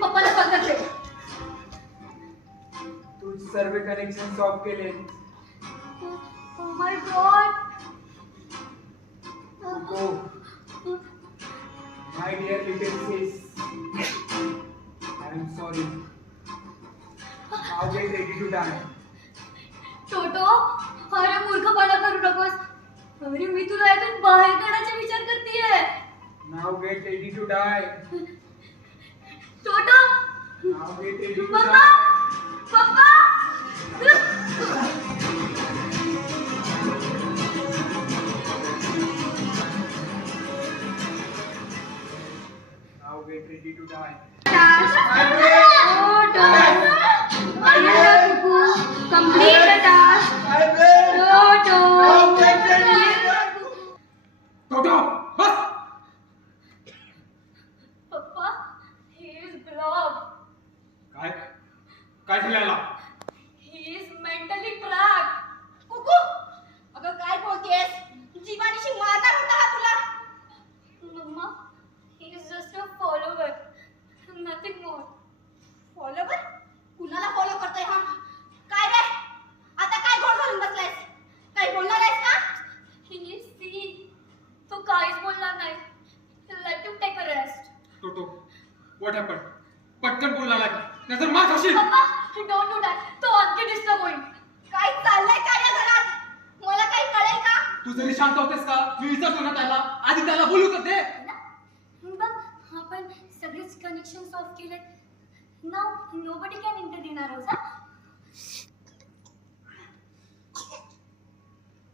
पप्पाला कॉल करते तू सर्व कनेक्शन ऑफ केले. ओ my god go my dear little sis I am sorry now get ready to die छोटो अरे मूर्खपणा करू नकोस. अरे मी तुला यातून बाहेर काढायचा विचार करतेय. Now get ready to die छोटो. Die papa. Now get ready to die Complete the task. Toto. Toto bus Papa, he is blocked. काय काय झालं याला He is mentally cracked. कुकू, अगं काय बोलतेस? जीवानीशी मारणार होता हा तुला. Mama, he is just a follower. Nothing more. Follower कुणाला फॉलो करतोय हा काय रे आता काय गोड घालून बसलायस काही बोलणार आहेस का He is seen. तो काहीच बोलणार नाही. Let him take a rest. Toto what happen पटकन बोलायला का नाहीतर मार खाशील पप्पा, don't do that. तो आणखी disturb होईल. काय चाललंय काय या घरात मला काही कळेल का तू जरी शांत होतेस का? मी विचारतो ना त्याला आधी त्याला बोलू का ते? बघ आपण सगळेच कनेक्शन ऑफ केले नाव नोबडी कॅन इंटर आर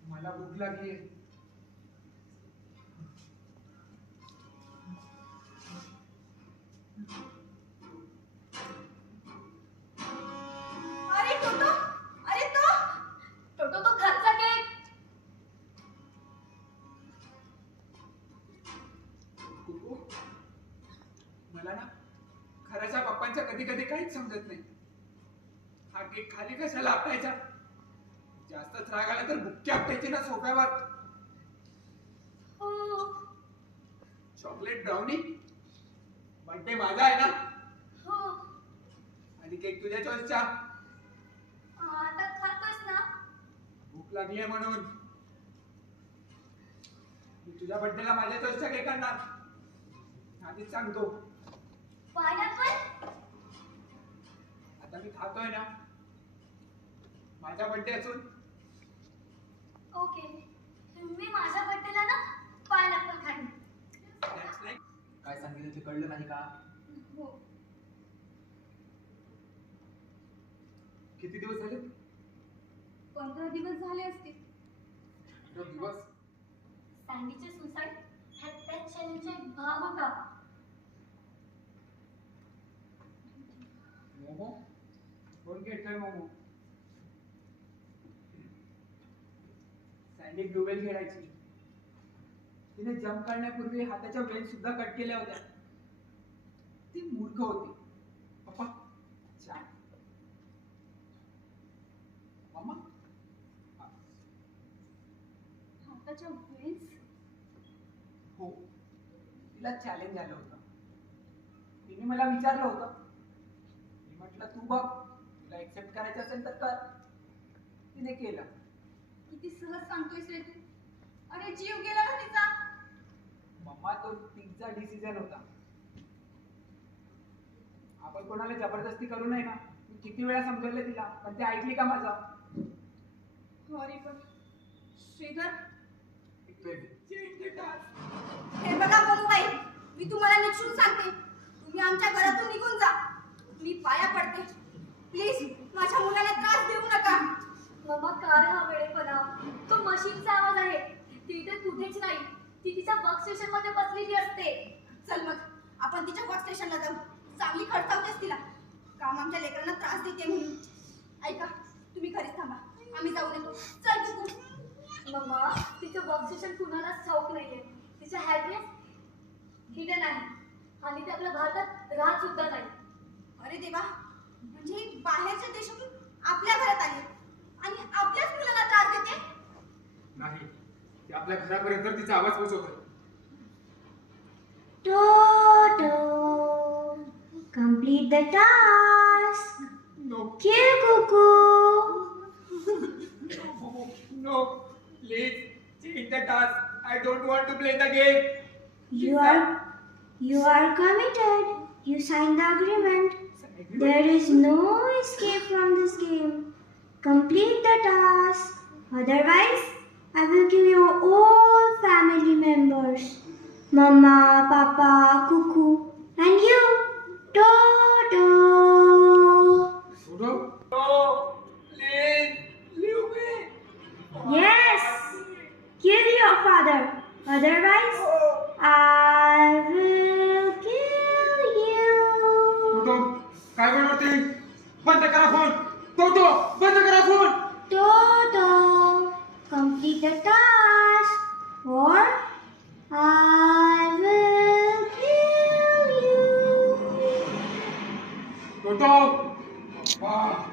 मला भूक लागली खऱ्याच्या पप्पांच्या कधी कधी काहीच समजत नाही. हा केक खाली कशाला आपटायचा? जास्तच राग आला तर बुक्की आपटायची ना सोफ्यावर. हो. Chocolate brownie? बर्थडे माझा आहे ना? हो. आणि केक तुझ्या चॉईसचा आता खातोस ना? भूक लागली आहे म्हणून. मी तुझ्या बर्थडेला माझ्या चॉईसचा केक आणणार. आधीच सांगतो. आता मी खातोय ना. माझा बर्थडे असून. ओके. मी माझ्या बर्थडेला ना पायनॅपल खाईन काय सांगितलं ते कळलं नाही का? हो. किती दिवस झाले? पंधरा दिवस झाले असतील. तो दिवस? सँडीचे सुसाईड हा त्या चॅलेंजचा एक भाग होता. मोमो? कोण खेळतोय मोमो. सँडी ब्लूवेल खेळायची. तिने जंप करण्यापूर्वी हाताच्या वेल सुद्धा कट केल्या होत्या. ती मूर्ख होती. पप्पा छान मम्मा हाताच्या वेल्स हो. तिला चॅलेंज आलं होतं. तिने मला विचारलं होतं तू बघ तुला एक्सेप्ट करायचं असेल तर कर. तिने केलं. किती सहज सांगतोयस रे तू. अरे जीव गेला ना तिचा. मम्मा तो तिचा डिसिजन होता. आपण कोणाला जबरदस्ती करू नये ना? मी किती वेळा समजवलं तिला पण ती ऐकली का माझं? अरे पण श्रीधर. हे बघा बंबाई मी तुम्हाला निक्षून सांगते. तुम्ही आमच्या घरातून निघून जा. मी पाया पडते. प्लीज माझ्या मुलाला त्रास देऊ नका. मम्मा काय हा वेळेपणा तो मशीनचा आवाज आहे. ती इथे कुठेच नाही. ती तिच्या वर्क स्टेशनमध्ये बसलेली असते. चल मग आपण तिच्या वर्क स्टेशनला जाऊ. चांगली खडसावतेस तिला. काम आमच्या लेकरांना त्रास देते म्हणून. ऐका तुम्ही घरीच थांबा. आम्ही जाऊन येतो. चल कुकू. मम्मा तिचं वर्क स्टेशन कुणालाच ठाऊक नाहीये. तिचा ऍड्रेस हिडन आहे. आणि ते आपल्या भारतात राहत सुद्धा नाही. अरे देवा म्हणजे बाहेरच्या देशातून आपल्या घरात आली आणि आपल्याच मुलाला त्रास देते नाही ती आपल्या घरापर्यंत तिचा आवाज पोहोचवतोय Toto Complete the task. No Kill Cuckoo. No please change the task I don't want to play the game You are you are committed. You signed the agreement. There is no escape from this game. Complete the task. Otherwise, I will kill your all family members. Mama, Papa, Cuckoo, and you, Toto. Toto? No, leave, leave. Yes, kill your father. Otherwise, I will. काय बनवते बंद करा phone Toto बंद करा phone Toto, complete the task, or I will kill you. Toto वाह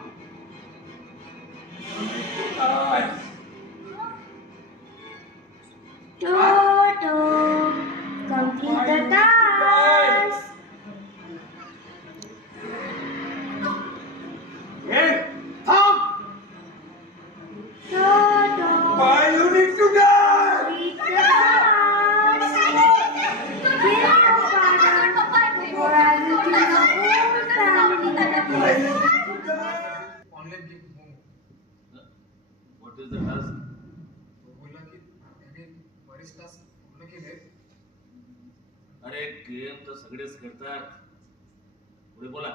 खेळतात पुढे बोला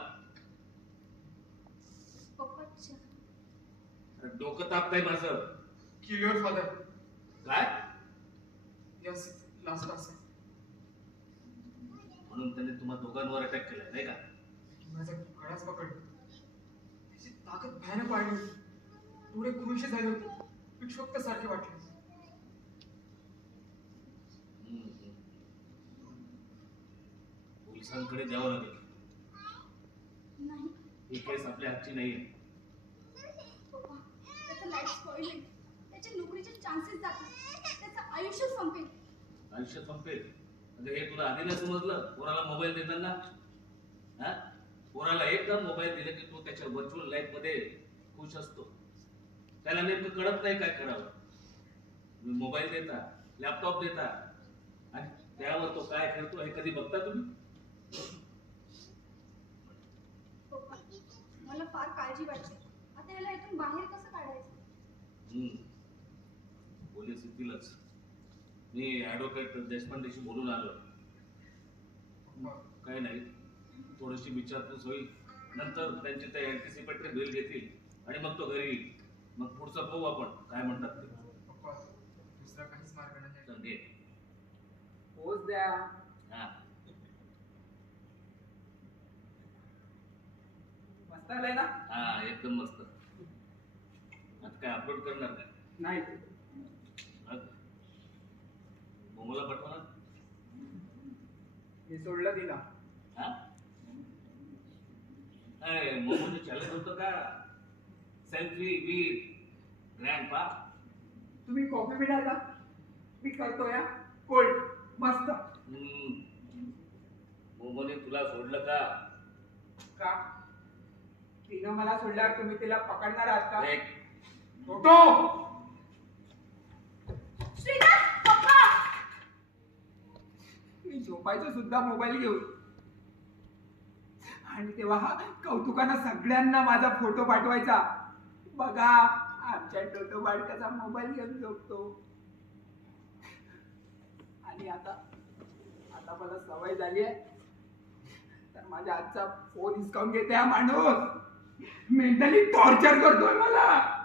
डोकं तापताय माझं किल युअर फादर काय यस लास्ट म्हणून त्याने तुम्हा दोघांवर अटॅक केलाय नाही का माझा गळाच पकडला त्याची ताकद भयानक वाढली डोळे खुनशे झाले होते विक्षोक्त सारखे वाटले पोलिसांकडे द्यावं लागेल. नाही. ही केस आपल्या हातची जातील त्याचं आयुष्य संपेल. आयुष्य संपेल. म्हणजे हे तुला आधी नाही समजलं? पोराला मोबाईल देताना? हा? पोराला एकदा मोबाईल दिले की तो त्याच्या व्हर्च्युअल लाईफमध्ये खुश असतो. त्याला नेमकं कळत नाही काय करावं. मोबाईल देता लॅपटॉप देता आणि त्यावर तो काय खेळतो हे कधी बघता तुम्ही पप्पा मला फार काळजी वाटते इथून बाहेर कसं काढायचं? हम्म. पोलीस येतीलच मी ऍडव्होकेट देशपांडेशी बोलून आलो. काही नाही. थोडीशी विचारपूस होईल. नंतर त्यांची ते अँटिसिपेटरी बिल घेतील. आणि मग तो घरी येईल. मग पुढचं पाहू आपण. काय म्हणतात ते. पप्पा दुसरा काहीच मार्ग नाही. पोच द्या. हा. मस्त आलंय ना? हा एकदम मस्त. काय अपलोड करणार काय नाही? मोमोला पाठवा ना. मी सोडलं तिला. हा? काय मोमोचं चॅलेंज होतं का? सेल्फी विथ ग्रँड पा तुम्ही कॉफी पिणार का? मी करतो या. कोल्ड मस्त. मोमोने तुला सोडलं का? का? तिनं मला सोडल्यावर तुम्ही तिला पकडणार आहात का? एक टोटो पप्पा मी झोपायचो सुद्धा मोबाईल घेऊन. आणि तेव्हा कौतुकानं सगळ्यांना माझा फोटो पाठवायचा. बघा आमच्या टोटो बाळकाचा मोबाईल घेऊन झोपतो. आणि आता आता मला सवय झाली आहे. तर माझ्या आजचा फोन हिसकावून घेते हा माणूस. मेंटली टॉर्चर करतोय मला.